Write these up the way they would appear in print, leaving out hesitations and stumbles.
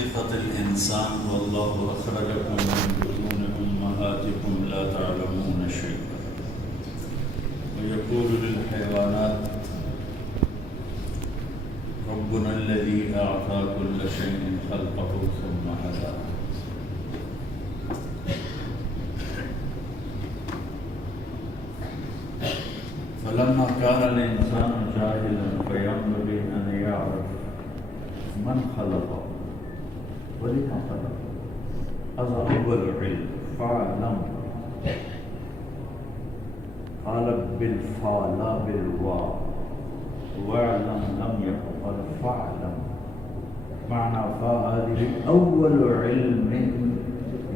خلقة الإنسان والله أخرجكم من بطون أمهاتكم لا تعلمون شيئا. ويقول للحيوانات ربنا الذي أعطى كل شيء خلقه ثم هدى. فلما كان الإنسان جاهلا فينبغي أن يعرف من خلقه ولما خلقه. هذا أول علم. فاعلم، قال بالفاء لا بالواو، واعلم لم يقل قال فاعلم. معنى فاء هذه أول علم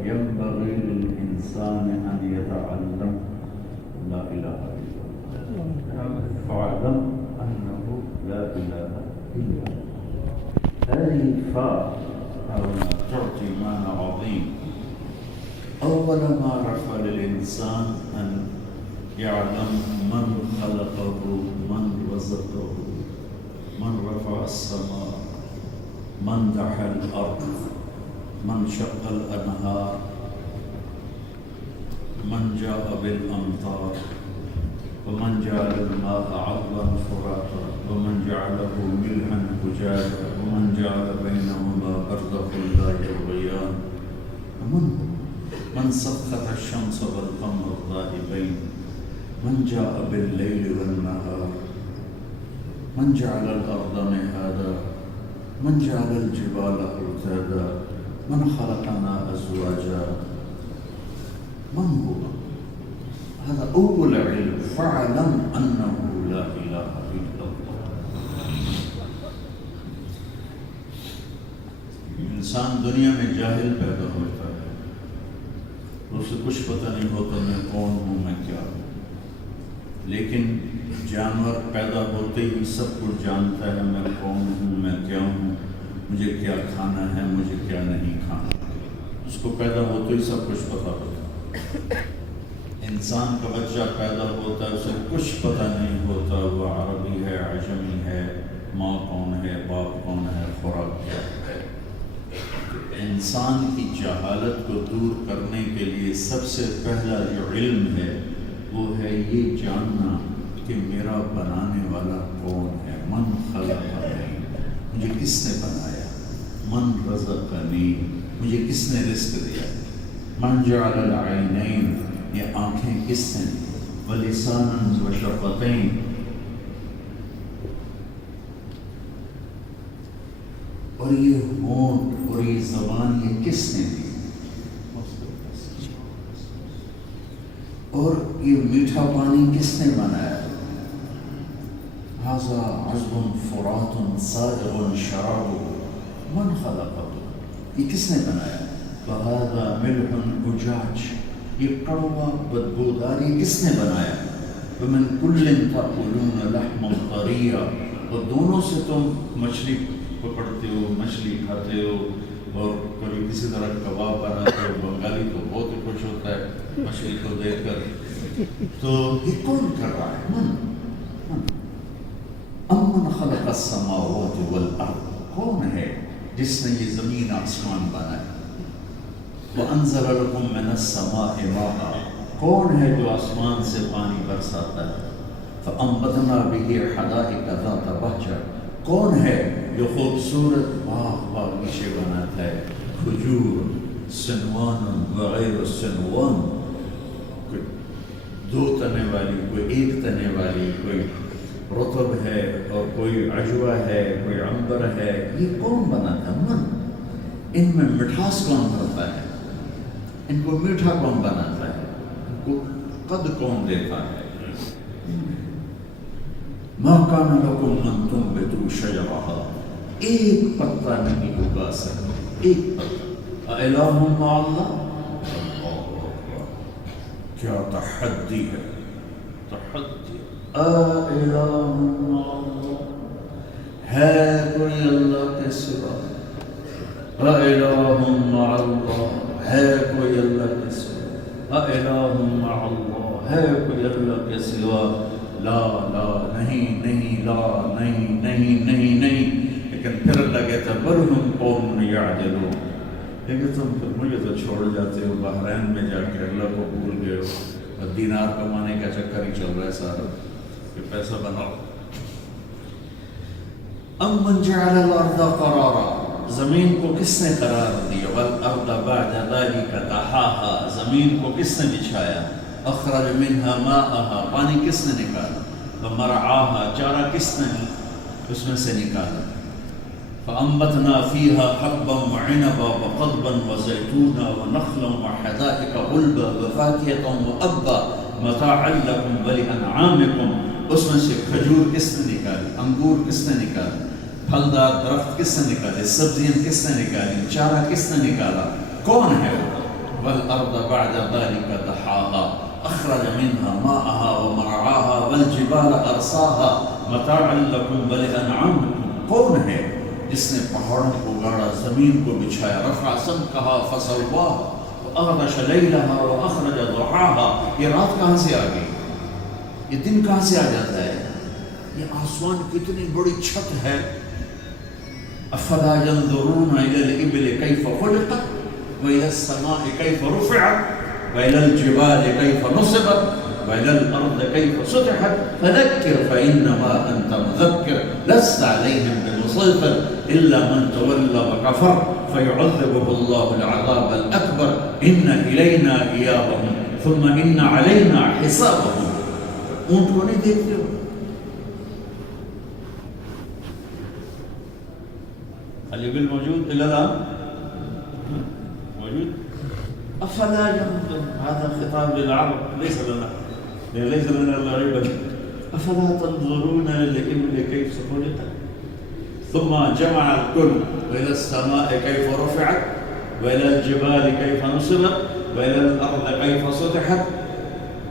ينبغي للإنسان أن يتعلم. لا إله إلا الله. فاعلم أنه لا إله إلا الله. هذه الفاء تعطي معنى عظيم. أول ما رفع للإنسان أن يعلم من خلقه، من رزقه، من رفع السماء، من دحى الأرض، من شق الأنهار، من جاء بالأمطار، ومن جعل الماء عذبا فراتا، ومن جعله ملحا أجاجا، ومن جعل بينهما برزخا لا يبغيان. من سخر الشمس والقمر ضاربين، من جاء بالليل والنهار، من جعل الأرض مهادا، من جعل الجبال أوتادا، من خلقنا أزواجا. من هو؟ هذا أول علم. فاعلم أنه لا إله إلا الله. انسان دنیا میں جاہل پیدا ہوتا ہے، اسے کچھ پتہ نہیں ہوتا میں کون ہوں، میں کیا ہوں. لیکن جانور پیدا ہوتے ہی سب کچھ جانتا ہے، میں کون ہوں، میں کیا ہوں، مجھے کیا کھانا ہے، مجھے کیا نہیں کھانا. اس کو پیدا ہوتے ہی سب کچھ پتہ ہوتا ہے. انسان کا بچہ پیدا ہوتا ہے، اسے کچھ پتہ نہیں ہوتا وہ عربی ہے، عجمی ہے، ماں کون ہے، باپ کون ہے، خوراک کیا ہے. انسان کی جہالت کو دور کرنے کے لیے سب سے پہلا جو علم ہے وہ ہے یہ جاننا کہ میرا بنانے والا کون ہے. من خلقنی، مجھے کس نے بنایا. من رزقنی، مجھے کس نے رزق دیا. من جعل العینین، یہ آنکھیں کس نے. ولسانا وشفتین، اور یہ ہونٹ اور یہ زبان یہ کس نے دی. اور یہ میٹھا پانی کس نے بنایا. ھذا عذب فرات سائغ شرابہ من خلقہ، یہ کس نے بنایا. وھذا ملح اجاج، یہ کڑوا بدبودار یہ کس نے بنایا. ومن کل تأکلون لحما طریا، اور دونوں سے تم مچھلی پکڑتے ہو، مچھلی کھاتے ہو، اور کبھی کسی طرح کباب بناتے ہو. بنگالی تو بہت ہی خوش ہوتا ہے مچھلی کو دیکھ کر. تو یہ کون کر رہا ہے. امن خلق السماوات والارض، کون ہے جس نے یہ زمین آسمان بنایا. وانزل لكم من السماء ماء، کون ہے جو آسمان سے پانی برساتا ہے. فانبتنا به حدائق ذات بہجہ، کون ہے جو خوبصورت باغیچے بناتا ہے. کھجور، سنوان وغیر سنوان، کوئی 2 تنے والی، کوئی 1 تنے والی، کوئی رطب ہے اور کوئی عجوہ ہے، کوئی عنبر ہے. یہ کون بناتا ہے. من، ان میں مٹھاس کون کرتا ہے، ان کو میٹھا کون بناتا ہے، ان کو قد کون دیتا ہے. ما کان لکم ان تنبتوا شجرہا، ایک پتا نہیں اگا سکتے، ایک پتا. الہ مع اللہ، کیا تحدی ہے. تحدی الہ مع اللہ، ہے کوئی اللہ کے سوا. الہ مع اللہ، ہے کوئی اللہ کے سوا. الہ مع اللہ، ہے کوئی اللہ کے سوا. لا لا نہیں نہیں، لا نہیں نہیں نہیں نہیں. لیکن پھر اللہ کہتا بل ہم قوم یعدلون، لیکن تم پھر مجھے تو چھوڑ جاتے ہو، بحرین میں جا کے اللہ کو بھول گئے ہو، اور دینار کمانے کا چکر ہی چل رہا ہے سارا کہ پیسہ بناؤ۔ امن جعل الارض قرارا، زمین کو کس نے قرار دیا، والارض بعد ذلك دحاها، زمین کو کس نے بچھایا، اخرج منها ماءها، پانی کس نے نکالا، ومرعاها، چارہ کس نے اس میں سے نکالا، فانبتنا فيها حبا وعنبا وقضبا وزيتونا ونخلا وحدائق غلبا وفاكهة وأبا متاعا لكم ولأنعامكم، اس میں سے کھجور کس نے نکالی، انگور کس نے نکالا، پھلدار درخت کس نے نکالے، سبزیاں کس نے نکالی، چارہ کس نے نکالا، کون ہے وہ؟ والارض بعد ذلك دحاها اخرج منها ماءها ومرعاها والجبال ارساها متاعا لكم ولانعامكم، کون ہے جس نے پہاڑوں کو گاڑا، زمین کو بچھایا، رفع سمكها فسواها واغطش ليلها واخرج ضحاها، یہ رات کہاں سے آ گئی، یہ دن کہاں سے آ جاتا ہے، یہ آسمان کتنی بڑی چھت ہے۔ افلا ينظرون الى الابل كيف خلقت والى السماء كيف رفعت والى الجبال كيف نصبت والى الارض كيف سطحت فذكر فانما انت مذكر لست عليهم بمسيطر الا من تولى وكفر فيعذبه الله العذاب الاكبر ان الينا ايابهم ثم ان علينا حسابهم۔ اونٹ کو نہیں دیکھتے ہو، الابل موجود الان موجود، افلا ينظر، هذا خطاب للعرب ليس لنا العبر، افلا تنظرون للابل كيف خلقت ثم جمع الكل والى السماء كيف رفعت والى الجبال كيف نصبت والى الارض كيف سطحت،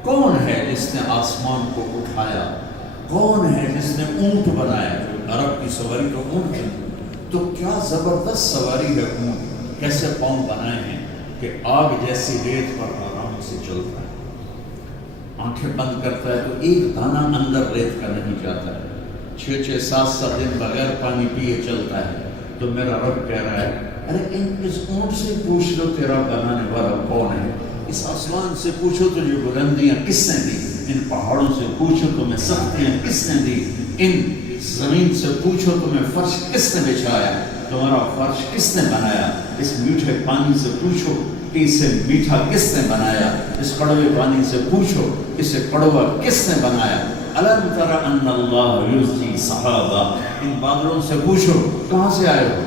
کون ہے جس نے آسمان کو اٹھایا، کون ہے جس نے اونٹ بنایا، عرب کی سواری تو اونٹ ہے، تو کیا زبردست سواری ہے اونٹ، کیسے پاؤں بنائے ہیں کہ آگ جیسی ریت پر آرام سے چلتا ہے، آنکھیں بند کرتا ہے تو ایک دانہ اندر ریت کا نہیں جاتا ہے، 6-6 7 دن بغیر پانی پیے چلتا ہے، تو میرا رب کہہ رہا ہے ارے اس اونٹ سے پوچھ لو تیرا بنانے والا کون ہے، اس آسمان سے پوچھو تو جو بلندیاں کس نے دی، ان پہاڑوں سے پوچھو تمہیں سختیاں کس نے دی، ان زمین سے پوچھو تمہیں فرش کس نے بچھایا، تمہارا فرش کس نے بنایا، اس میٹھے پانی سے پوچھو کہ اسے میٹھا کس نے بنایا، اس کڑوے پانی سے پوچھو اسے کڑوا کس نے بنایا، الم تر ان اللہ یزجی سحابا، ان بادلوں سے پوچھو کہاں سے آئے ہو،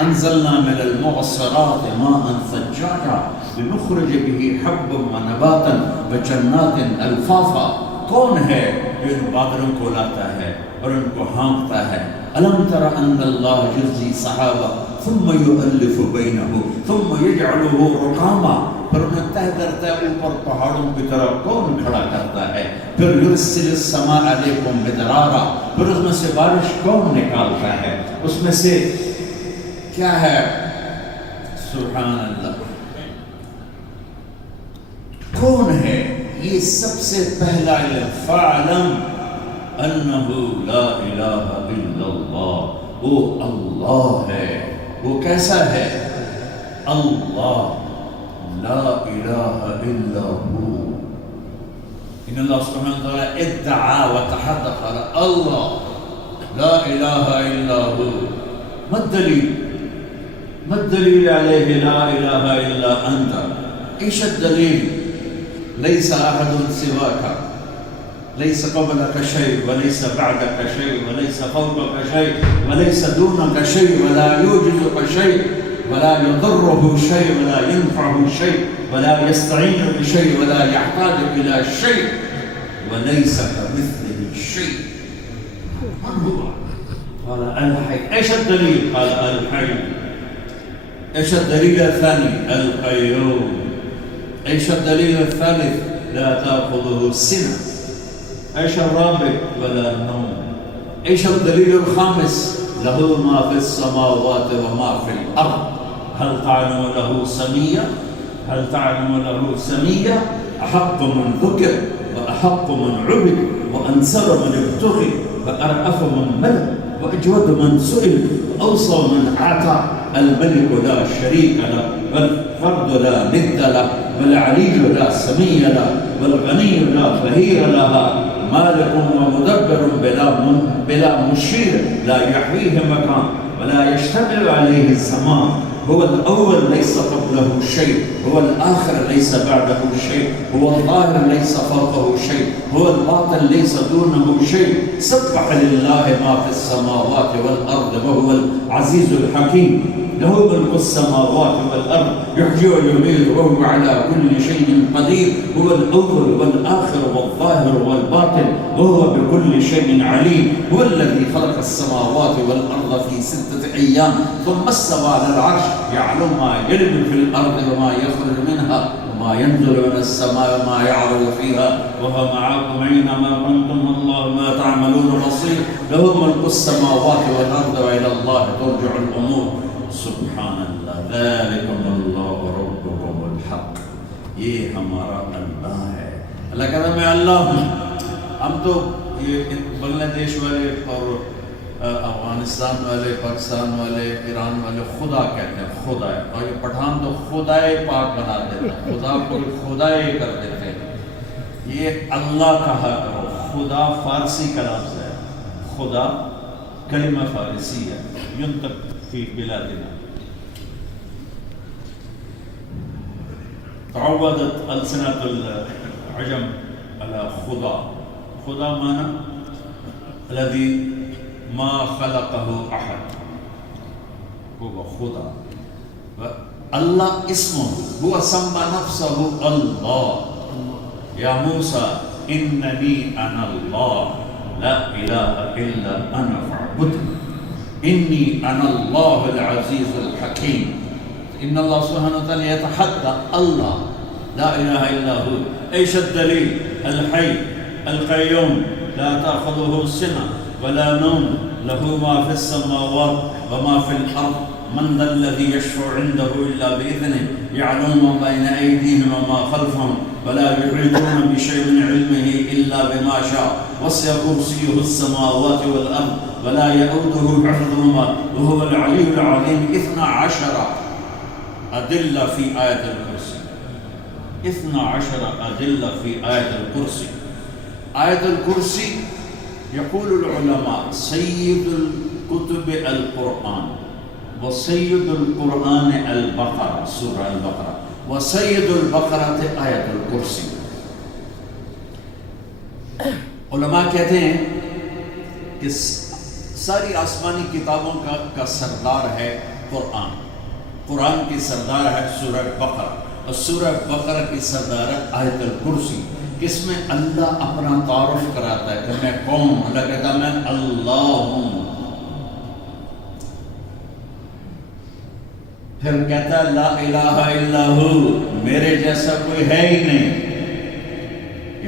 انزلنا من المعصرات ماء ثجاجا لنخرج به حبا ونباتا وجنات الفافا، کون ہے جو ان بادلوں کو لاتا ہے اور ان کو ہانکتا ہے، الم تر ان اللہ یزجی سحابا ثم یؤلف بینہ ثم یجعلہ رکاما، پھر انہیں تہ کرتا ہے اوپر پہاڑوں کی طرح کون کھڑا کرتا ہے، پھر یرسل السماء علیکم مدرارا، پھر اس میں سے بارش کون نکالتا ہے، اس میں سے کیا ہے، سبحان اللہ، کون ہے، یہ سب سے پہلا علم، فَاعْلَمْ أَنَّهُ لَا إِلَهَ إِلَّا اللَّهُ، وہ اللہ ہے، وہ کیسا ہے، اللہ، لا الہ الا ہو، ان اللہ سبحانہ وتعالی ادعا وتحدث على اللہ لا الہ الا ہو، ما الدلیل، ما الدلیل علیہ لا الہ الا انت، ايش الدلیل، ليس احد سواك، ليس قبلك شيء وليس بعدك شيء وليس فوقك شيء وليس دونك شيء ولا يوجزك شيء ولا يضره شيء ولا ينفعه شيء ولا يستعين بشيء ولا يحتاج إلى شيء وليس كمثله شيء، من هو؟ قال الحي، ايش الدليل؟ قال الحي، ايش الدليل الثاني؟ القيوم، ايش الدليل الثالث؟ لا تأخذه سنة، ايش الرابع؟ ولا نوم، ايش الدليل الخامس؟ له ما في السماوات وما في الأرض، هل تعلم له سمية؟ هل تعلم له سمية؟ أحق من ذكر وأحق من عبد وأنسب من ابتغي وأرأف من ملك وأجود من سئل وأوصى من أعطى. الملك لا شريك له والفرد لا ند له والعلي لا سمي له والغني لا فهير لها مالك ومدبر بلا مشير لا يحويه مكان ولا يشتمل عليه الزمان. هو الأول ليس قبله شيء، هو الآخر ليس بعده شيء، هو الظاهر ليس فوقه شيء، هو الباطن ليس دونه شيء. سبح لله ما في السماوات والأرض وهو العزيز الحكيم. له ملك السماوات والأرض يحيي ويميت وهو على كل شيء قدير. هو الأول والآخر والظاهر والباطن وهو بكل شيء عليم. هو الذي خلق السماوات والأرض في 6 أيام ثم استوى على العرش يعلم ما يلج في الأرض وما يخرج منها وما ينزل من السماء وما يعرج فيها وهو معكم أينما كنتم والله ما تعملون بصير. له ملك السماوات والأرض وإلى الله ترجع الأمور. سبحان اللہ ذالکم اللہ ربکم الحق. یہ ہمارا اللہ ہے. اللہ کہتا میں اللہ ہوں. ہم تو یہ بنگلہ دیش والے اور افغانستان والے، پاکستان والے، ایران والے خدا کہتے ہیں، خدا ہے. اور یہ پٹھان تو خدائے پاک بنا دیتے ہیں، خدا کو خدائے کر دیتے ہیں. یہ اللہ کہا کرو. خدا فارسی کا لفظ ہے. خدا کلمہ فارسی ہے. ينطق في بلادنا. تعودت ألسنة العجم على خدا. خدا معنى الذي ما خلقه أحد، هو خدا. الله اسمه، هو سمى نفسه الله. يا موسى إنني أنا الله لا إله إلا أنا فاعبدني إني أنا الله العزيز الحكيم. إن الله سبحانه وتعالى يتحدى الله لا إله إلا هو. إيش الدليل؟ الحي القيوم لا تأخذه سنة ولا نوم له ما في السماوات وما في الأرض. من ذا الذي يشفع عنده إلا بإذنه يعلم ما بين أيديهم وما خلفهم ولا يحيطون بشيء من علمه إلا بما شاء. وسع كرسيه السماوات والأرض ولا يؤوده حفظهما وهو العلي العظيم. 12 أدلة في آية الكرسي. 12 أدلة في آية الكرسي. آية الكرسي يقول العلماء سيد الكتب القرآن، وسيد القرآن البقرة، سورة البقرة، وسيد البقرة آية الكرسي. علماء کہتے ہیں کہ ساری آسمانی کتابوں کا سردار ہے قرآن. قرآن کی سردار ہے سورہ بقرہ، اور سورہ بقرہ کی سردار ہے آیت الکرسی. اس میں اللہ اپنا تعارف کراتا ہے کہ میں کون ہوں. اللہ کہتا ہے میں اللہ ہوں. پھر کہتا ہے لا الہ الا ہو، میرے جیسا کوئی ہے ہی نہیں.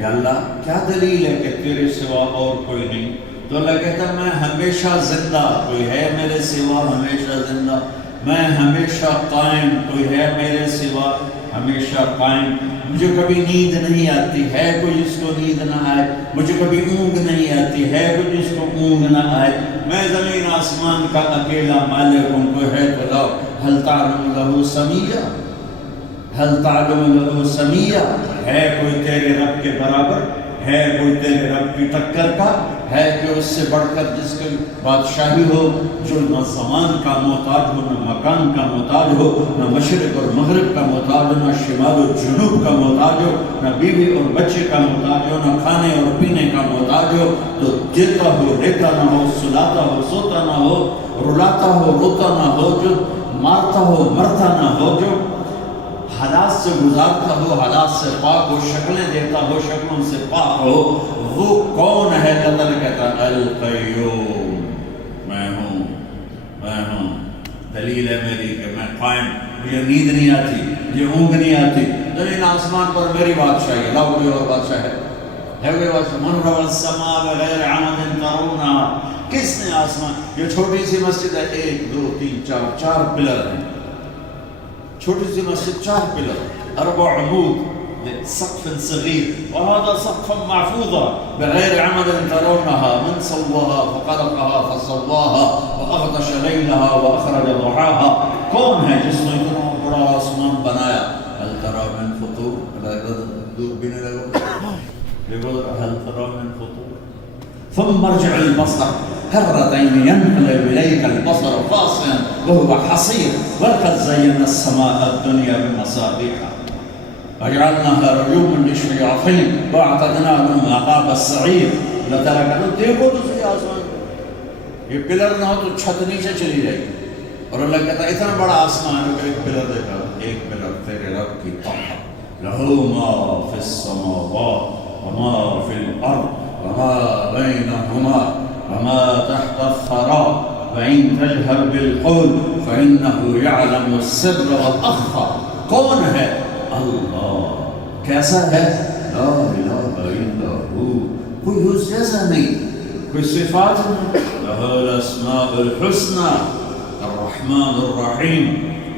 یا اللہ کیا دلیل ہے کہ تیرے سوا اور کوئی نہیں؟ تو اللہ کہتا ہے میں ہمیشہ زندہ، کوئی ہے میرے سوا ہمیشہ زندہ. میں ہمیشہ قائم، کوئی ہے میرے سوا ہمیشہ قائم. مجھے کبھی نیند نہیں آتی، ہے کوئی جس کو نیند نہ آئے. مجھے کبھی اونگ نہیں آتی، ہے کوئی جس کو اونگ نہ آئے. میں زمین آسمان کا اکیلا مالک ہوں. کوئی ہے تو لاؤ. هل تعلم له سمیہ، هل تعلم له سمیہ. ہے کوئی تیرے رب کے برابر؟ ہے کوئی تیرے رب کی ٹکر کا؟ ہے کہ اس سے بڑھ کر جس کی بادشاہی ہو، جو نہ زمان کا محتاج ہو، نہ مکان کا محتاج ہو، نہ مشرق اور مغرب کا محتاج ہو، نہ شمال و جنوب کا محتاج ہو، نہ بیوی اور بچے کا محتاج ہو، نہ کھانے اور پینے کا محتاج ہو. تو دیتا ہو لیتا نہ ہو، سلاتا ہو سوتا نہ ہو، رلاتا ہو روتا نہ ہو، جو مارتا ہو مرتا نہ ہو، جو حالات سے گزارتا ہو، حالات سے پاک ہو، شکلیں دیتا ہو، شکلوں سے پاک ہو. وہ کون ہے؟ اللہ کہتا ہے القیوم، میں ہوں، میں ہوں. دلیل ہے میری کہ میں قائم. مجھے نیند نہیں آتی، مجھے اونگ نہیں آتی. زمین آسمان پر میری بادشاہی ہے. لاؤ کوئی اور بادشاہ ہے کوئی بادشاہ؟ من رفع السماء بغیر عمد ترونها. کس نے آسمان؟ یہ چھوٹی سی مسجد ہے، 1 2 3 4 پلر ہیں. چھوٹی سی مسجد 4 پلر، 4 عمود. سقف صغير، وهذا سقف محفوظة بغير عمد ترونها، من سواها فخلقها فسواها وأغطش ليلها وأخرج ضحاها. کون ہے جس نے اتنا بڑا آسمان بنایا؟ هل ترى من فطور؟ دور بین لگو هل ترى من فطور؟ ثم ارجع البصر كرتين ينقلب إليك البصر خاسئا وهو حصير ولقد زينا السماء الدنيا بمصابيح وجعلناها رجوما للشياطين واعتدنا لهم عذاب السعير. اللہ تعالیٰ کہتا ہے دیکھو تو صحیح آسمان، یہ پلر نہ ہو تو چھت نیچے چلی جائے گی. اور اللہ کہتا ہے اتنا بڑا آسمان ہے کہ ایک پلر دیکھا، ایک پلر تیرے رب کی طاقت. لہو ما فی السماوات وما فی الارض وما بینہما وما تحت الثرى وإن تجهر بالقول فإنه يعلم السر والأخفى. کون ہے؟ اللہ. کیسا ہے؟ لا الہ الا ہو، کوئی اس جیسا نہیں، کوئی صفات نہیں. لہ الاسماء الحسنى الرحمن الرحیم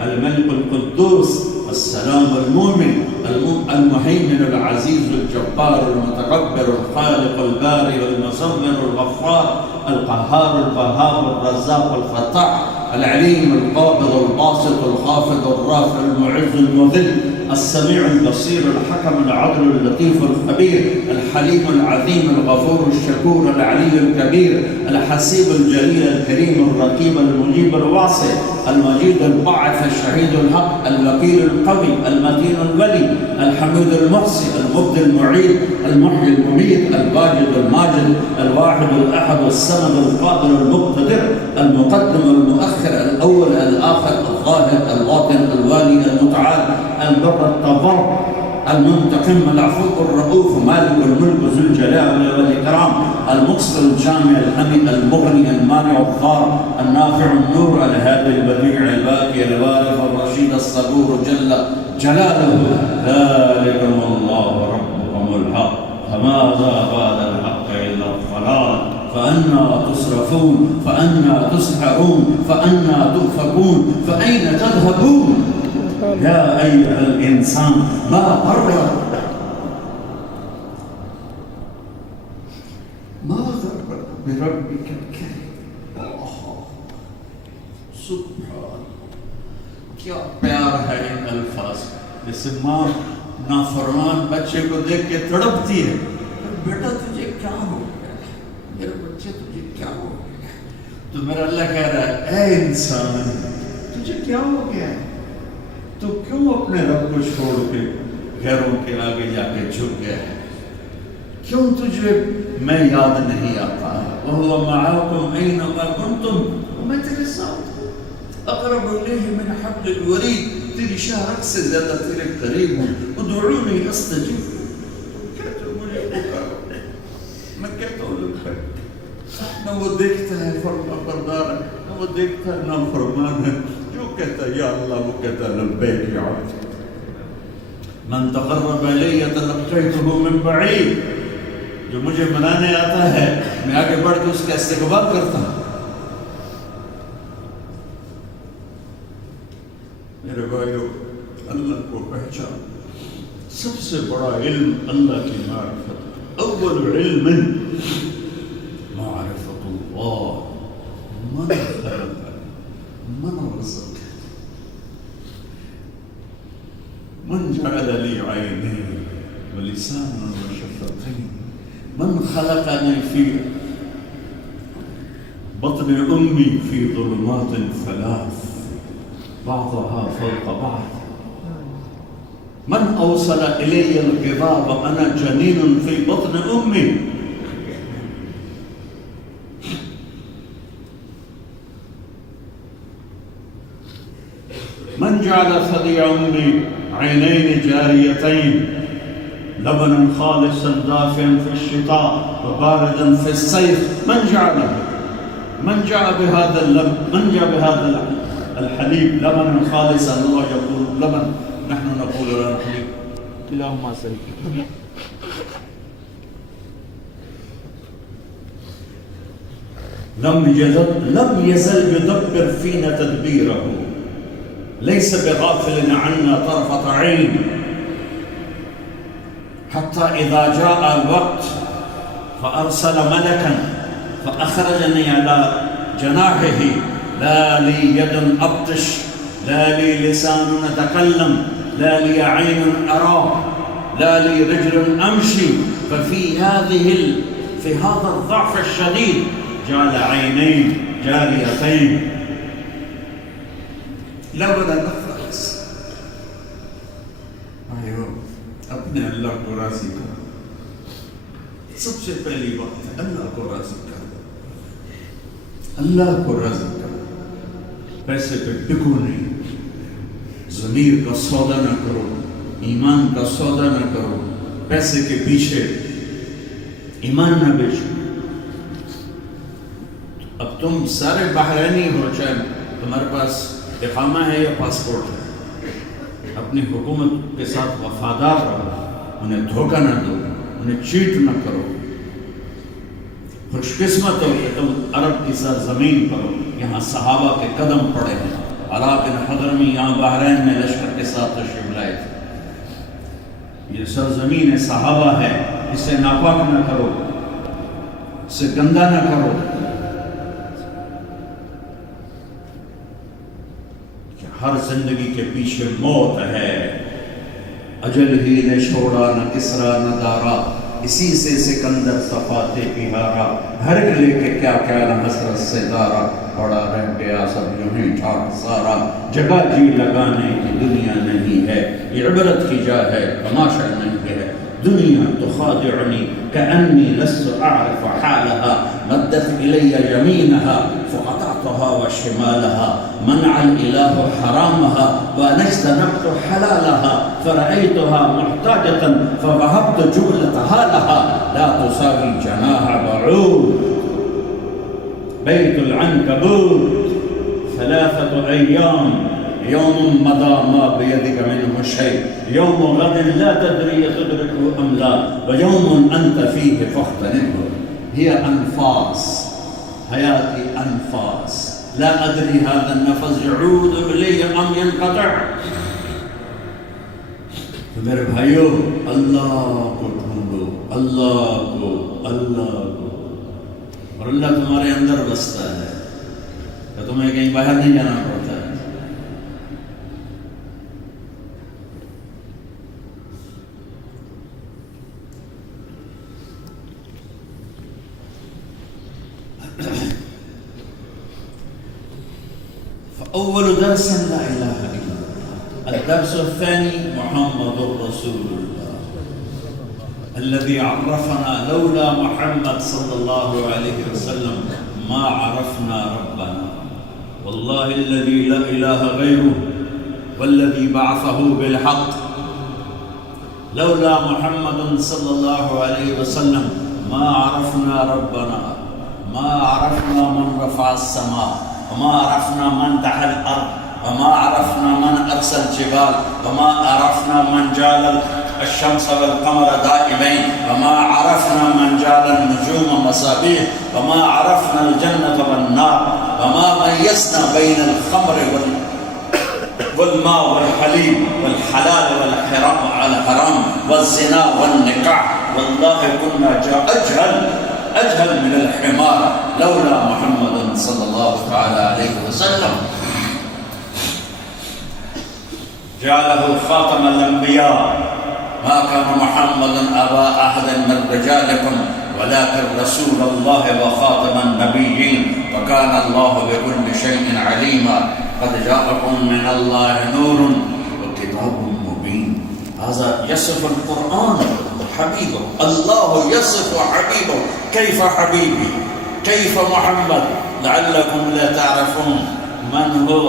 الملك القدوس السلام المؤمن المهيمن العزيز الجبار المتكبر الخالق البارئ المصور الغفار القهار الوهاب الرزاق الفتاح العليم القابض الباسط الخافض الرافع المعز المذل السميع البصير الحكم العدل اللطيف الخبير الحليم العظيم الغفور الشكور العلي الكبير الحسيب الجليل الكريم الرقيب المجيب الواسع المجيد الباعث الشهيد الحق الوكيل القوي المتين الولي الحميد المحصي المبدي المعيد المحيي المميت الواجد الماجد الواحد الأحد الصمد القادر المقتدر المقدم المؤخر الأول الآخر الظاهر الباطن الوالي المتعال البر التبر المنتقم العفو الرؤوف مالك الملك ذو الجلال والإكرام المقسط الجامع الحميد المغني المانع الضار النافع النور الهادي البديع الباقي الوارث الرشيد الصبور جل جلاله. ذلكم الله ربكم الحق فماذا بعد الحق إلا الضلال فأنا تصرفون فأنا تسحرون فأنا تؤفكون فأين تذهبون يا أيها الإنسان ما غرك بربك الكريم. سبحان، کیا پیار ہے ان الفاظ. جیسے ماں نافرمان بچے کو دیکھ کے تڑپتی ہے، بیٹا تجھے کیا ہو گیا، میرے بچے تجھے کیا ہو گیا. تو میرا اللہ کہہ رہا ہے اے انسان تجھے کیا ہو گیا، تو کیوں اپنے رب کو چھوڑ کے غیروں کے آگے جا کے جھک گیا ہے؟ کیوں تجھے میں یاد نہیں آتا؟ وَهُوَ مَعَاكُمْ أَيْنَمَا كُنْتُمْ، میں تیرے ساتھ ہوں. اقرب الیہ من حبل الورید، تیری شہرت سے زیادہ تیرے قریب ہوں. ادعونی استجب، کہتے مجھے پکارو میں کہتا ہوں لبیک. نہ وہ دیکھتا ہے فرما بردار ہے، نہ وہ دیکھتا ہے نافرمان ہے. جو کہتا ہے یا اللہ وہ کہتا ہے لبیک یا عبد. من تقرب الی تلقیتہ من بعید، جو مجھے منانے آتا ہے میں آگے بڑھ کے اس کا استقبال کرتا ہوں. میرے بھائیو، اللہ کو پہچان. سب سے بڑا علم اللہ کی معرفت. اول علم معرفت اللہ. من خلق، من رزق، من جعل لي عينين ولسانا وشفتين، من خلقني في بطن أمي في ظلمات ثلاث بعضها فوق بعض، من أوصل إلي الغذاء وأنا جنين في بطن أمي، من جعل ثدي أمي عينين جاريتين لبنا خالصا دافئا في الشتاء وباردا في الصيف، من جعله؟ من جاء بهذا اللبن، من جاء بهذا الحليب لبنا خالصا. الله يقول لبن، نحن نقول له حليب. كلاهما صحيح. لم يزل يدبر فينا تدبيره، ليس بغافل عنا طرفة عين. حتى إذا جاء الوقت فأرسل ملكا فأخرجني على جناحه، لا لي يد أبطش، لا لي لسان أتكلم، لا لي عين أرى، لا لي رجل أمشي. ففي في هذا الضعف الشديد جعل عينين جاريتين. لولا نفس اپنے اللہ کو راضی کرو. سب سے پہلی بات ہے اللہ کو راضی کرو، اللہ کو راضی کرو. پیسے پہ ٹکو نہیں، ضمیر کا سودا نہ کرو، ایمان کا سودا نہ کرو، پیسے کے پیچھے ایمان نہ بیچو. اب تم سارے بحرینی ہو، چاہے تمہارے پاس اقامہ ہے یا پاسپورٹ ہے، اپنی حکومت کے ساتھ وفادار رہو، انہیں دھوکہ نہ دو، انہیں چیٹ نہ کرو. خوش قسمت ہو کہ تم عرب کی سرزمین پر ہو، یہاں صحابہ کے قدم پڑے ہیں. علاء بن حضرمی یہاں بحرین میں لشکر کے ساتھ تشریف لائے تھے. یہ سرزمین صحابہ ہے، اسے ناپاک نہ کرو، اسے گندا نہ کرو. ہر زندگی کے پیچھے موت ہے. اجل ہی نے چھوڑا نہ کسرا نہ دارا، اسی سے سکندر صفاتے بہارا. ہر ایک لے کے کیا کیا نہ حسرت سے دارا، پڑا رہ گیا سب یوں ہی ٹھاٹ سارا. جگہ جی لگانے کی دنیا نہیں ہے، یہ عبرت کی جا ہے، تماشا نہیں ہے. دنیا تخادعنی کأنی لست اعرف حالها، مدت الی یمینها فقطعتها وشمالها، منع الإله حرامها وأنا اجتنبت حلالها، فرأيتها محتاجة فوهبت جملتها لها. لا تساوي جناح بعوض بيت العنكبوت، 3 أيام، يوم مضى ما بيدك منه شيء، يوم غد لا تدري تدركه أم لا، ويوم أنت فيه فاغتنمه. هي أنفاس، حياتي أنفاس، لا أدري هذا النفس يعود إلي أم ينقطع. تو میرے بھائیو، اللہ کو ڈھونڈو، اللہ کو، اللہ کو. اور اللہ تمہارے اندر بستا ہے، کہ تمہیں کہیں باہر نہیں جانا پڑتا ہے. أول درس لا إله إلا الله. الدرس الثاني محمد رسول الله الذي عرفنا. لولا محمد صلى الله عليه وسلم ما عرفنا ربنا. والله الذي لا إله غيره والذي بعثه بالحق، لولا محمد صلى الله عليه وسلم ما عرفنا ربنا، ما عرفنا من رفع السماء، وما عرفنا من دحى الأرض، وما عرفنا من أرسل الجبال، وما عرفنا من جعل الشمس والقمر دائمين، وما عرفنا من جعل النجوم مصابيح، وما عرفنا الجنة والنار، وما ميزنا بين الخمر والماء والحليب والحلال والحرام والزنا والنكاح. والله كنا أجهل من الحمار لولا محمد صلى الله تعالى عليه وسلم. جعله خاتم الأنبياء. ما كان محمد أبا أحد من رجالكم ولكن رسول الله وخاتم النبيين، وكان الله بكل شيء عليما. قد جاءكم من الله نور وكتاب مبين. هذا يصف القرآن حبيبه. الله يصف حبيبه. كيف حبيبي؟ كيف محمد؟ لعلكم لا تعرفون من هو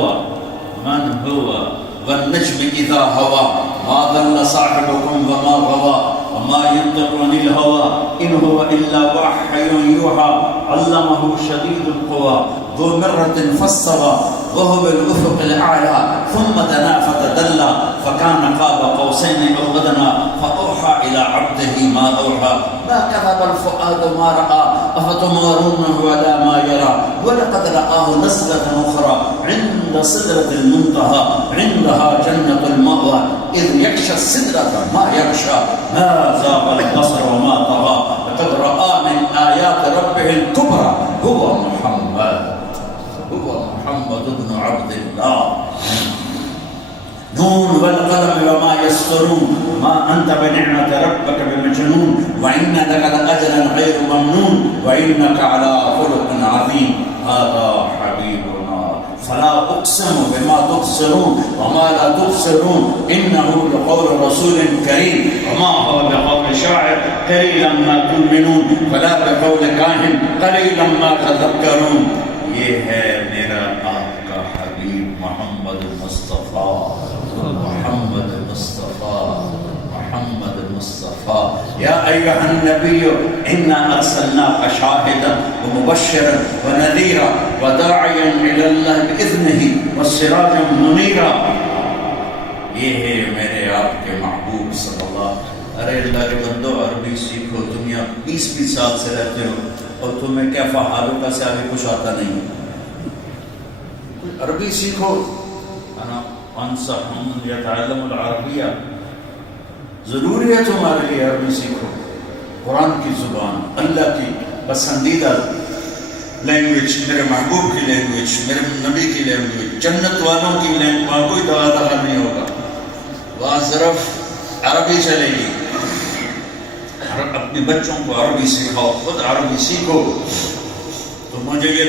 والنجم إذا هوى ما ضل صاحبكم وما غوى وما ينطق عن الهوى إن هو إلا وحي يوحى علمه شديد القوى ذو مرة فاستوى وهو بالأفق الأعلى ثم دنا فتدلى فكان قاب قوسين أو أدنى فأوحى إلى عبده ما أوحى ما كذب الفؤاد ما رأى أفتمارونه على ما يرى ولقد رآه نزلة أخرى عند عند سدرة المنتهى عندها جنة المأوى إذ يغشى السدرة ما يغشى ما زاغ البصر وما طغى لقد رأى من آيات ربه الكبرى هو محمد بن عبد الله. نون والقلم وما يسطرون ما أنت بنعمة ربك بمجنون وإن لك لأجرا غير ممنون وإنك على خلق عظيم. هذا حبيبنا فلا أقسم بما تبصرون وما لا تبصرون إنه لقول رسول كريم وما هو بقول شاعر قليلا ما تؤمنون ولا بقول كاهن قليلا ما تذكرون. یہ ہے میرا آپ کا حبیب محمد مصطفیٰ يا أيها النبي إنا أرسلناك شاهدا ومبشرا ونذيرا وداعيا إلى الله بإذنه وسراجا منيرا. یہ ہے میرے آپ کے محبوب صلی اللہ. ارے اللہ کے بندو عربی سیکھو. تم یہاں 20 سال سے رہتے ہو اور تمہیں کیف حالوں کا سے آگے کچھ آتا نہیں. عربی سیکھو. انا انصحهم يتعلموا العربیہ. ضروری ہے تمہارے لیے عربی سیکھو. قرآن کی زبان, اللہ کی پسندیدہ لینگویج, میرے محبوب کی لینگویج, میرے نبی کی لینگویج, جنت والوں کی لینگویج. وہاں کوئی دوا دخل نہیں ہوگا, وہاں صرف عربی چلے گی. اپنے بچوں کو عربی سکھاؤ, خود عربی سیکھو. تو مجھے یہ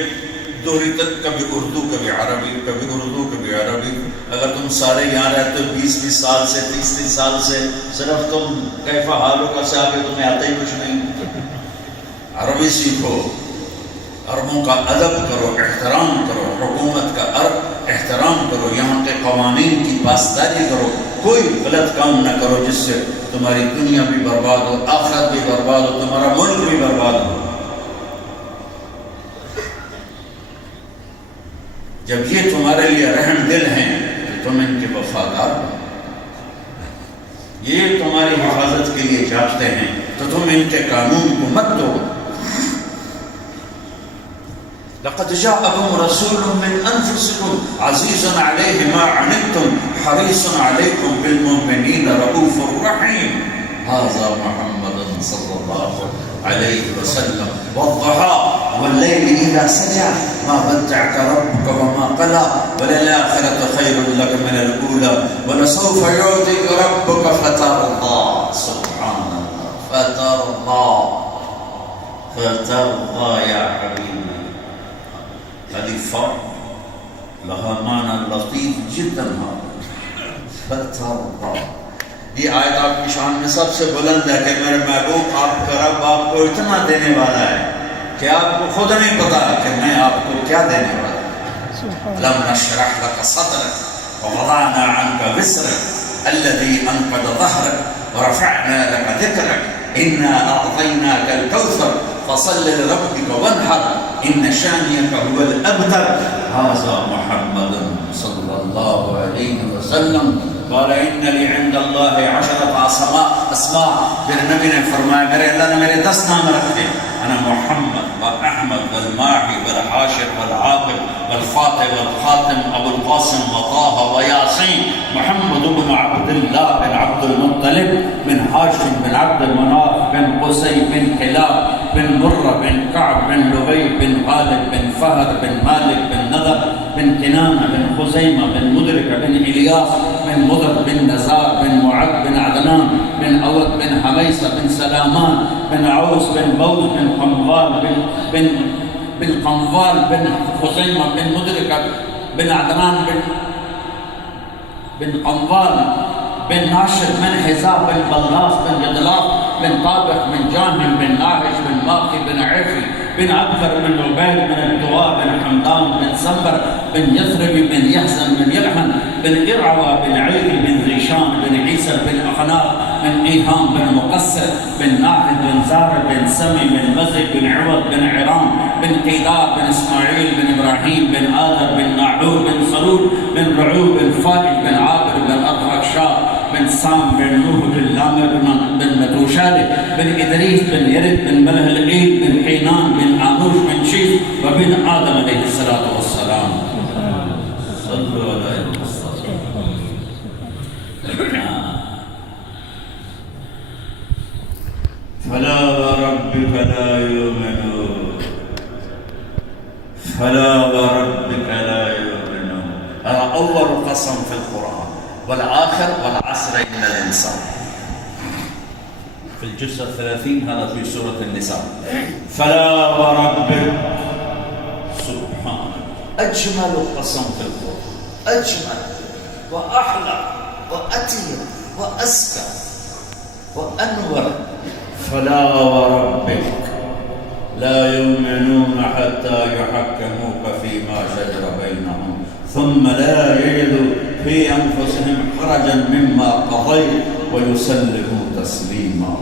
دوہری تک کبھی اردو کبھی عربی, کبھی اردو کبھی عربی. اگر تم سارے یہاں رہتے ہو 20 سال سے 30 سال سے, صرف تم کیف حالوں کا سے آگے تمہیں آتا ہی کچھ نہیں. عربی سیکھو, عربوں کا ادب کرو, احترام کرو, حکومت کا احترام کرو, یہاں کے قوانین کی پاسداری کرو. کوئی غلط کام نہ کرو جس سے تمہاری دنیا بھی برباد ہو, آخرت بھی برباد ہو, تمہارا ملک بھی برباد ہو. جب یہ تمہارے لیے رحم دل ہیں تو تم ان کے وفادار ہو. یہ تمہاری حفاظت کے لیے جاگتے ہیں تو تم ان کے قانون کو مت دو. لقد جاءكم رسول من انفسكم عزيز عليه ما عنتم حريص عليكم بالمؤمنين رؤوف رحيم. هذا محمد صلى الله عليه وسلم. والضحى والليل إذا سجى ما ودعك ربك وما قلى وللآخرة خير لك من الأولى ولسوف يعطيك ربك فترضى. سبحان الله. فترضى يا حبيبي. خلیفہ لہا معنی لطیف جدا. فترضى. یہ آیت آپ کی شان میں سب سے بلند ہے کہ میرے محبوب آپ کا رب آپ کو اتنا دینے والا ہے کہ آپ کو خود نہیں پتا کہ میں آپ کو کیا دینے والا ہوں. لم نشرح لك صدرك ووضعنا عنك وزرك الذي انقض ظهرك ورفعنا لك ذكرك انا اعطيناك الكوثر فصل لربك وانحر ان شانئك هو الابتر. هذا محمد صلى الله عليه وسلم. قال ان لي عند الله 10 اسماء. پھر نبی نے فرمایا میرے اللہ نے میرے 10 نام رکھے. انا محمد واحمد والماحي والحاشر والعاقب والفاتح والخاتم ابو القاسم وطه وياسين. محمد بن عبد الله بن عبد المطلب بن هاشم بن عبد المناف بن قصي بن كلاب بن مرة بن كعب بن لبي بن غالب بن فهد بن مالك بن نضر بن كنانة بن خزيمة بن مدركة بن إلياس بن مضر بن نزار بن معد بن عدنان بن أود بن حميصة بن سلامان بن عوس بن بوز بن قنفال بن قنفال بن خزيمة بن مدركة بن عدنان بن قنفال بن ناشر بن حزاب بن بلغاس بن جدلاف بن طابق بن جاهم بن ناهش بن ماخي بن عفي بن عبثر بن عبيد بن الدواء بن حمدان بن سنبر بن يثرب بن يحزن بن يلحن بن إرعوى بن عيري بن ذيشان بن عيسى بن أخناق بن إيهام بن مقصر بن ناحد بن زار بن سمي بن مزي بن عوض بن عرام بن قيدار بن إسماعيل بن إبراهيم بن آدر بن ناعور بن صلول بن رعوب بن فائد بن عابر بن أضحك شاه بن سام بن نوح بن لامر بن متوشالة بن إدريس بن يرد بن ملح العيد بن حينان بن عانوش بن شيف وبن آدم عليه الصلاة والسلام. صلى قسم في القرآن والآخر والعصر إن الإنسان في الجزء 30 هذا في سورة النساء. فلا وربك سبحان أجمل قسم في القرآن، أجمل وأحلى وأطيب وأزكى وأنور. فلا وربك لا يؤمنون حتى يحكموك فيما شجر بينهم ثم لا يجدوا في أنفسهم حرجا مما قضيت ويسلموا تسلیما.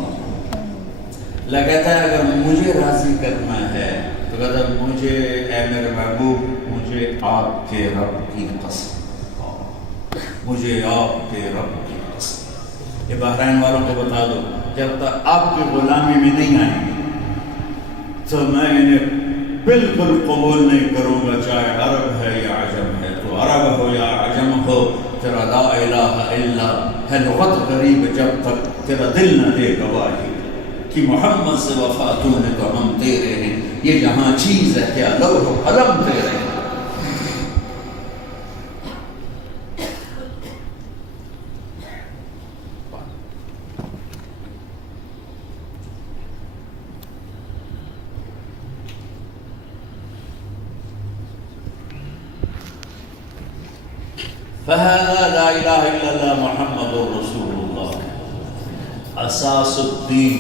لگتا ہے اگر مجھے راضی کرنا ہے تو کہتا ہے مجھے اے میرے محبوب مجھے آپ کے رب کی قسم، مجھے آپ کے رب کی قسم. یہ بحرین والوں کو بتا دو جب تک آپ کی غلامی میں نہیں آئیں گے تو میں انہیں بالکل قبول نہیں کروں گا، چاہے عرب ہے یا عجم ہے. تو عرب ہو یا عجم ہو، تیرا لا الہ الا ہے لغت غریب جب تک تیرا دل نہ دے گواہی کہ محمد سے وفا تو نے تو ہم تیرے ہیں. یہ جہاں چیز ہے کیا لوح و قلم تیرے ہیں. فهذا لا إله إلا الله محمد رسول الله أساس الدين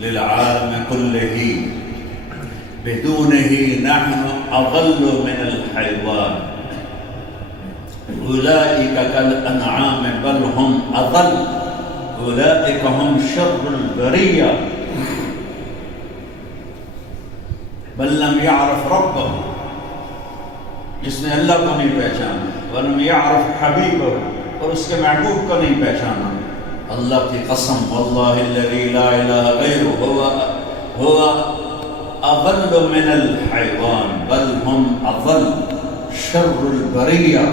للعالم كله. بدونه نحن أضل من الحيوان. أولئك كالأنعام بل هم أضل. أولئك هم شر البرية بل لم يعرف ربه، جس نے اللہ کو نہیں پہچانا، ولم يعرف حبیبہ اور اس کے محبوب کو نہیں پہچانا. اللہ کی قسم واللہ الذی لا الہ غیرہ هو اضل من الحیوان بل هم اضل شر البریہ.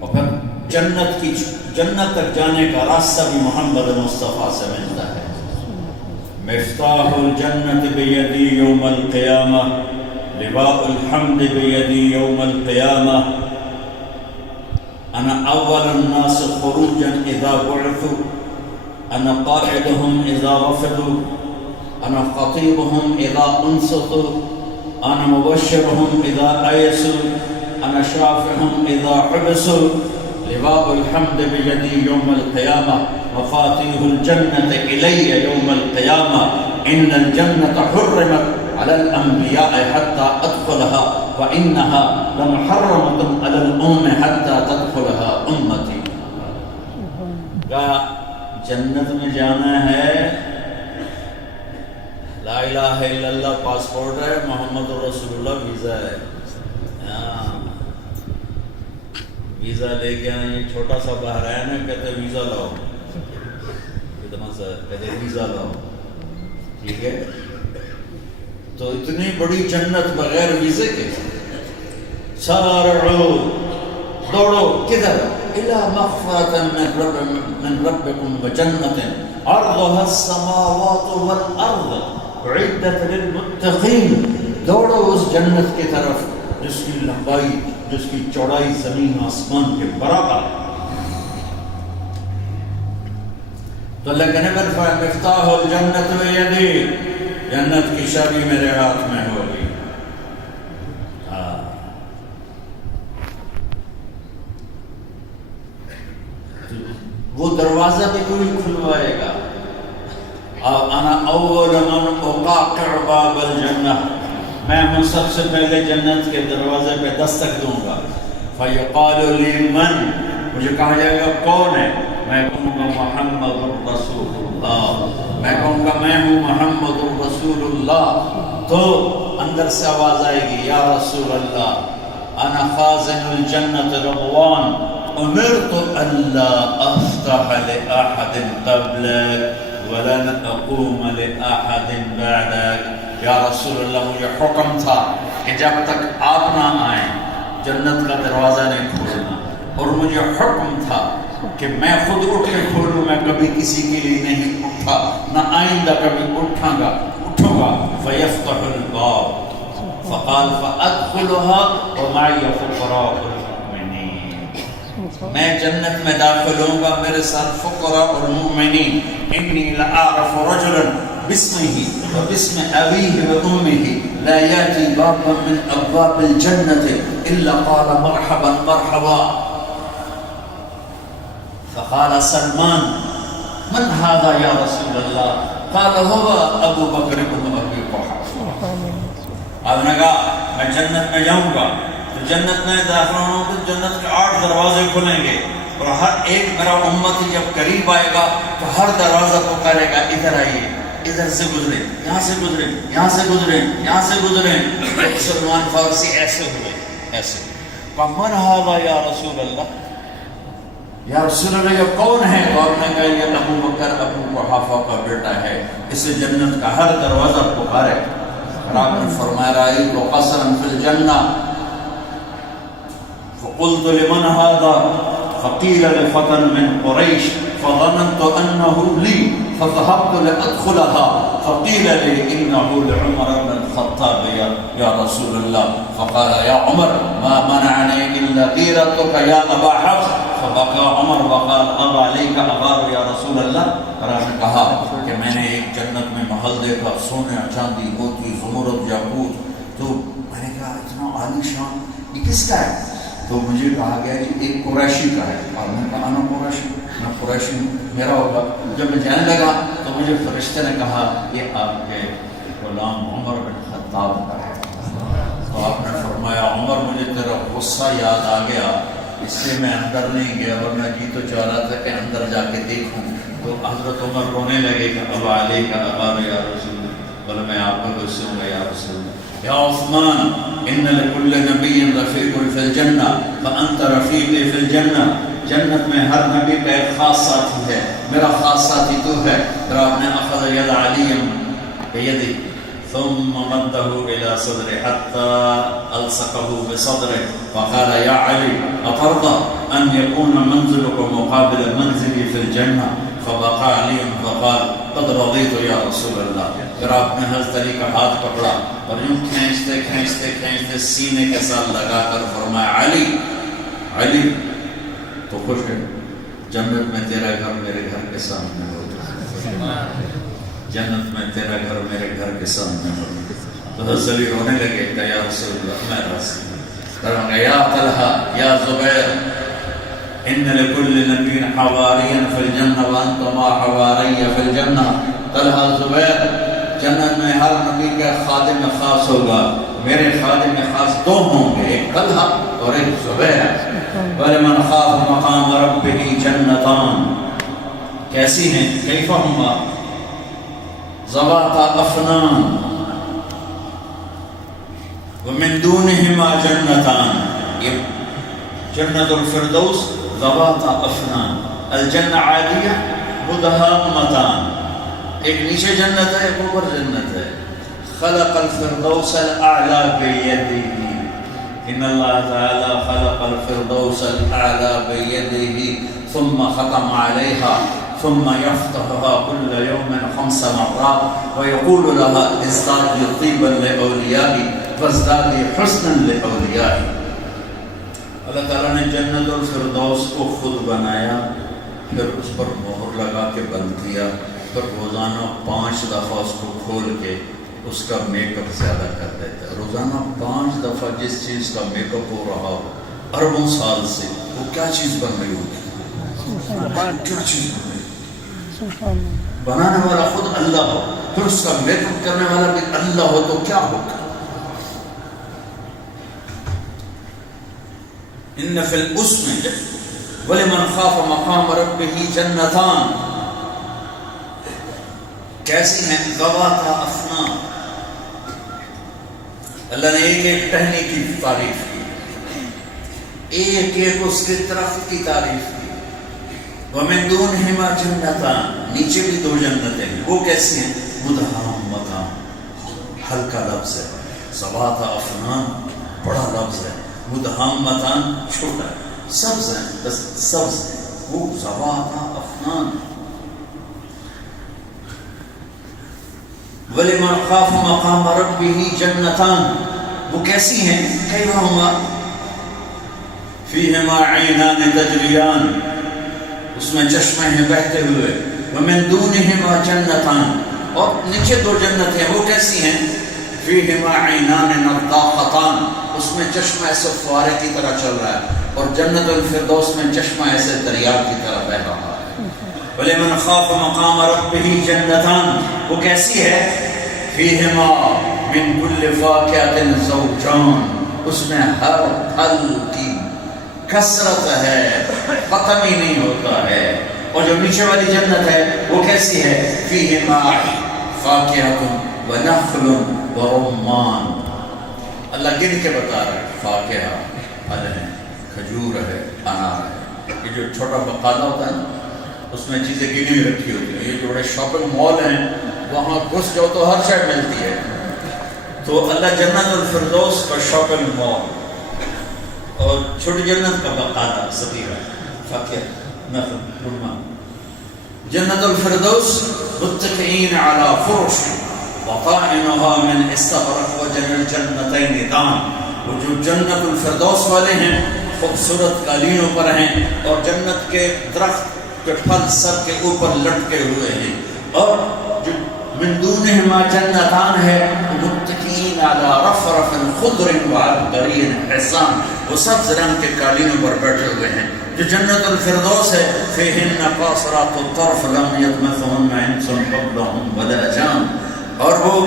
اور پھر جنت تک جانے کا راستہ بھی محمد مصطفیٰ سے ملتا ہے. مفتاح الجنت بیدی یوم القیامہ، لواء الحمد بيدي يوم القيامة. أنا أول الناس خروجا إذا بعثوا، أنا قائدهم إذا رفضوا، أنا خطيبهم إذا أنصتوا، أنا مبشرهم إذا أيسوا، أنا شافعهم إذا حبسوا. لواء الحمد بيدي يوم القيامة، مفاتيح الجنة إلي يوم القيامة. إن الجنة حرمت على الأنبياء حتى أدخلها وإنها لمحرمة على الأمم حتى تدخلها أمتي. کہا جنت میں جانا ہے، لا الہ الا اللہ پاسپورٹ ہے، محمد رسول اللہ ویزا ہے. ویزا لے کے آئے، چھوٹا سا بحرین ہے، کہتے ویزا لاؤ، اتنا سا کہتے ویزا لاؤ. ٹھیک ہے، تو اتنی بڑی جنت بغیر ویزے کے. سارعوا، دوڑو کدھر؟ الى مغفرة من ربكم وجنة عرضها السماوات والارض اعدت للمتقين. دوڑو اس جنت کی طرف جس کی لمبائی، جس کی چوڑائی زمین آسمان کے برابر. تو اللہ کے نبی فرمایا مفتاح الجنت بیدی، جنت کی چابی میرے ہاتھ میں ہوگی. وہ دروازہ بھی کوئی کھلوائے گا. انا اول من اقاقع باب الجنہ، میں ہوں سب سے پہلے جنت کے دروازے پہ دستک دوں گا. فیقال لی من، مجھے کہا جائے گا کون ہے؟ میں کہوں گا محمد رسول اللہ. میں کہوں گا میں ہوں محمد رسول اللہ. تو اندر سے آواز آئے گی یا رسول اللہ انا خازن الجنت رضوان امرت الا افتح لاحد قبلك ولن اقوم لاحد بعدك. یا رسول اللہ مجھے حکم تھا کہ جب تک آپ نہ آئیں جنت کا دروازہ نہیں کھولنا، اور مجھے حکم تھا کہ میں خود اٹھ کے کھولوں، میں کبھی کسی کے لیے نہیں اٹھا، نہ آئندہ کبھی اٹھوں گا. فیفتح الباب فقال فأدخلها ومعي فقراء المؤمنين، میں جنت میں داخل ہوں گا، میرے ساتھ فقراء المؤمنین. انی لأعرف رجلا باسمه وباسم أبيه وأمه لا يأتي بابا من أبواب الجنة إلا قال مرحبا مرحبا. فقال سلمان من هذا يا رسول الله؟ قال هو ابو بکر بن ابی قحافہ. آپ نے کہا میں جنت میں جاؤں گا تو جنت میں داخل ہوں تو جنت کے 8 دروازے کھلیں گے اور ہر ایک میرا امتی جب قریب آئے گا تو ہر دروازہ پکارے گا ادھر آئیے، ادھر سے گزرے، یہاں سے گزرے، یہاں سے گزرے، یہاں سے گزرے. سلمان فارسی ایسے ہوئے، ایسے کہا من هذا یا رسول اللہ، یا رسول اللہ یہ کون ہے؟ اور نے کہا یہ ابو بکر ابو قحافہ کا بیٹا ہے، اسے جنت کا ہر دروازہ پکارے. اور آپ نے فرمایا رأیت قصرا فی الجنہ فقلت لمن هذا فقیل لفتى من قریش فظننت انه لي فذهبت لادخلها فقيل لي انه لعمر بن الخطاب يا رسول الله. فقال يا عمر ما منعني الا غيرتك يا ابا حفص. فبقى عمر وقال اب عليك اغار يا رسول الله. اور آپ نے کہا کہ میں نے ایک جنت میں محل دیکھا، سونے چاندی موتی زمرد یاقوت، تو میں نے کہا اتنا عالی شان یہ کس کا ہے؟ تو مجھے کہا گیا کہ ایک قریشی کا ہے. اور میں نے کہا انا قریشی، میں قریشی میرا ہوگا. جب میں جانے لگا تو مجھے فرشتے نے کہا یہ آپ کے غلام عمر بن خطاب کا ہے. تو آپ نے فرمایا عمر مجھے تیرا غصہ یاد آ گیا، اس لیے میں اندر نہیں گیا، اور میں جی تو چاہ رہا تھا کہ اندر جا کے دیکھوں. تو حضرت عمر رونے لگے کہ اب علیہ کا ابار یا رسول اللہ، بولے میں آپ کو غصے ہوں گا یا رسول اللہ. یا عثمان ان لکل نبی رفیق فی الجنہ فانت رفیقی فی الجنہ. جنت میں ہر نبی کا ایک خاص ساتھی ہے، میرا خاص ساتھی تو ہے. پھر آپ نے اخذ ید علی بیدی ثم مده الى صدره حتى الصقه بصدره فقال يا علي اترضى ان يكون منزلك مقابل منزلي في الجنه؟ فبقى علي فقال قد رضيت يا رسول الله. پھر آپ نے حضرت علی کا ہاتھ پکڑا اور یوں کھینچتے کھینچتے کھینچتے سینے کے ساتھ لگا کر فرمایا علی علی تو خوش ہے، جنت میں تیرا گھر میرے گھر کے سامنے ہو، جنت میں تیرا گھر میرے گھر کے سامنے ہو. تو حضرت علی رونے لگے کہ یا رسول اللہ میں راضی. یا طلحہ یا زبیر ان لکل نبی حواریا فی الجنہ وانتما حواریہ فی الجنہ. طلحہ زبیر جنت میں ہر نبی کا خادم خاص ہوگا، میرے خادم خاص 2 ہوں گے، ایک طلحہ اور ایک زبیر. وَلِمَنْ خَافَ مَقَامَ رَبِّهِ جَنَّتَانِ. کیسی ہیں؟ کیف ہما ذواتا افنان ومن دونہما جنتان. یہ جنت الفردوس ذواتا افنان، الجنہ عالیہ مدہامتان. ایک نیچے جنت ہے، ایک اوپر جنت ہے. خلق الفردوس الاعلی بیدہ، ان اللہ تعالی خلق الفردوس الاعلی بیدہ ثم ختم علیہا ثم يفتحها كل يوم 5 مرات ويقول لها ازدادي طيبا لأوليائي وازدادي حسنا لأوليائي. اللہ تعالیٰ نے جنت الفردوس کو خود بنایا، پھر اس پر مہر لگا کے بند کیا، پھر روزانہ 5 دفعہ اس کو کھول کے اس کا میک اپ زیادہ کر دیتا ہے. روزانہ 5 دفعہ جس چیز کا میک اپ ہو رہا ہو اربوں سال سے، وہ کیا چیز بن رہی ہوگی؟ کیا چیز بن رہی؟ بنانے والا خود اللہ ہو، پھر اس کا میک اپ کرنے والا بھی اللہ ہو تو کیا ہوگا؟ ان فی الاسم ولمن خاف مقام ربہ جنتان. کیسی ہیں؟ ذواتا افنان. اللہ نے ایک ایک ٹہنی کی تعریف کی، ایک ایک اس کے درخت کی تعریف کی. وَمِن دُونِهِمَا جَنَّتَانِ. نیچے بھی 2 جنتیں ہیں، وہ کیسی ہیں؟ مدہامتان. ہلکا لفظ ہے. ذواتا افنان بڑا لفظ ہے، مدہامتان چھوٹا ہے. سبز ہیں، بس سبز ہیں، وہ ذواتا افنان. وَلِمَنْ خَافَ مَقَامَ رَبِّهِ جَنَّتَانِ وہ کیسی ہیں؟ کیفہما فیہما عینان تجریان، اس میں چشمے ہیں بہتے ہوئے، ومن دونہما جنتان، اور نیچے دو جنت ہیں، وہ کیسی ہیں؟ فیہما عینان نضاختان، اس میں چشمہ ایسے فوارے کی طرح چل رہا ہے، اور جنت الفردوس میں چشمہ ایسے دریا کی طرح بہ رہا ہے۔ وَلِمَنْ خَافَ مَقَامَ رَبِّهِ جَنَّتَانِ، وہ کیسی ہے؟ فِيهِمَا مِنْ كُلِّ فَاكِهَةٍ زَوْجَانِ، اس میں ہر پھل کی کثرت ہے، ختم ہی نہیں ہوتا ہے۔ اور جو نیچے والی جنت ہے وہ کیسی ہے؟ فِيهِمَا فَاكِهَةٌ وَنَخْلٌ وَرُمَّانٌ، اللہ گن کے بتا رہا ہے، فاکہہ پھل ہے، کھجور ہے، انار ہے۔ یہ جو چھوٹا بقالہ ہوتا ہے نا، اس میں چیزیں گنی ہوئی رکھی ہوتی ہیں۔ یہ جو بڑے شاپنگ مال ہیں وہاں گھس جاؤ تو ہر شے ملتی ہے۔ تو اللہ جنت الفردوس کا شاپنگ مال اور چھوٹی جنت کا بقالہ صغیرہ، فاکہہ، نخل، رمان۔ جنت الفردوس متکئین علی فرش وطائنها من استبرق وجنتین دان، وہ جو جنت الفردوس والے ہیں خوبصورت قالینوں پر ہیں، اور جنت کے درخت کے پھل سر کے اوپر لٹکے ہوئے ہیں، اور جو من دونہما جنتان ہے متکئین علی رفرف خضر وعبقری حسان، وہ سبز رنگ کے قالینوں پر بیٹھے ہوئے ہیں۔ جو جنت الفردوس ہے فیہن قاصرات الطرف لم یطمثہن انس قبلہم ولا جان، اور وہ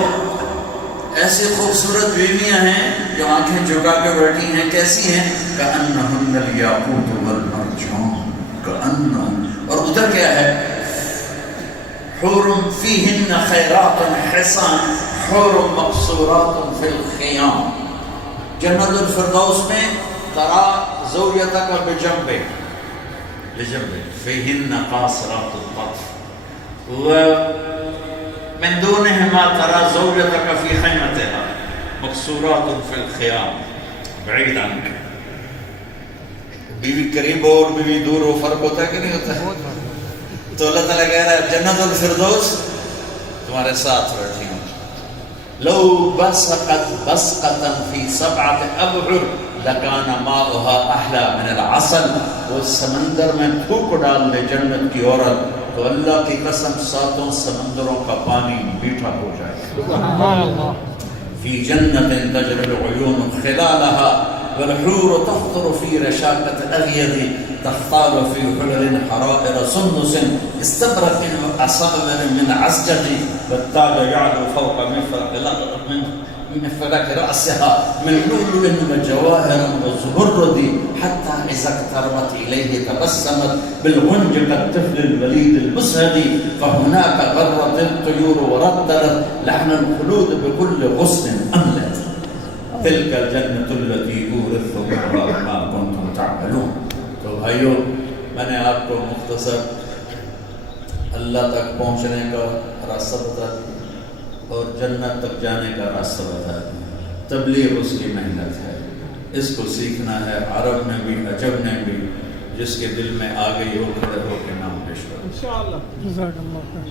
ایسی خوبصورت بیویاں ہیں جو آنکھیں جھکا کے بیٹھی ہیں، کیسی ہیں؟ کأنہن الیاقوت والمرجان، کأنہن، اور ادھر کیا ہے؟ حور فیہن خیرات حسان حور مقصورات فی الخیام، جنت الفردوس میں ترا زوجتک بجنبک فیہن قاصرات الطرف، من دونہما ترى زوجتك في خیمتها مقصورات في الخیام بعید عنک۔ بیوی قریب ہو اور بیوی دور ہو فرق ہوتا ہے کہ نہیں ہوتا ہے؟ تو اللہ تعالیٰ کہہ رہا ہے جنت الفردوس تمہارے ساتھ بیٹھی ہوں۔ لو بسقت بسقتا في 7 أبحر لكان ماؤها احلى من العسل، وہ سمندر میں تھوک ڈال دے جنت کی عورت تو اللہ کی قسم 7 سمندروں کا پانی میٹھا ہو جائے۔ سبحان اللہ۔ فی جنت تجری العیون خلالها والحور تخطر في رشاقة الأغيض تختال في حلل حرائر سندس استبرق وأصابر من عسجد والتاج يعلو فوق من فلك رأسها من لؤلؤ وجواهر وزهرد حتى إذا اقتربت إليه تبسمت بالغنج كالطفل الوليد المسهد فهناك غرت الطيور ورددت لحن الخلود بكل غصن أملت تلك الجنة التي أورثتموها ما كنتم تعملون۔ تو بھائیو، میں نے آپ کو مختصر اللہ تک پہنچنے کا راستہ بتا دیا اور جنت تک جانے کا راستہ بتا دیا۔ تبلیغ اس کی محنت ہے، اس کو سیکھنا ہے، عرب نے بھی عجب نے بھی، جس کے دل میں آ گئی ہو کھڑے ہو کے نام پیش کرو۔ انشاءاللہ۔ جزاک اللہ خیر۔